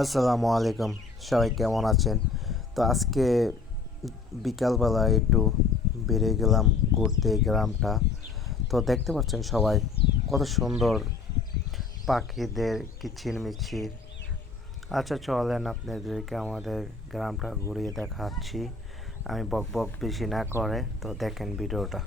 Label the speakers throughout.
Speaker 1: আসসালামু আলাইকুম। সবাই কেমন আছেন? তো আজকে বিকালবেলা একটু বেরিয়ে গেলাম ঘুরতে গ্রামটা। তো দেখতে পাচ্ছেন সবাই কত সুন্দর পাখিদের কিচিরমিচির। আচ্ছা চলেন আপনাদেরকে আমাদের গ্রামটা ঘুরিয়ে দেখাচ্ছি। আমি বক বক বেশি না করে, তো দেখেন ভিডিওটা।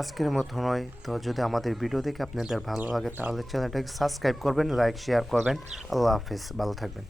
Speaker 1: আজকের মতো নয়। তো যদি আমাদের ভিডিও দেখে আপনাদের ভালো লাগে, তাহলে চ্যানেলটাকে সাবস্ক্রাইব করবেন লাইক শেয়ার করবেন। আল্লাহ হাফিজ, ভালো থাকবেন।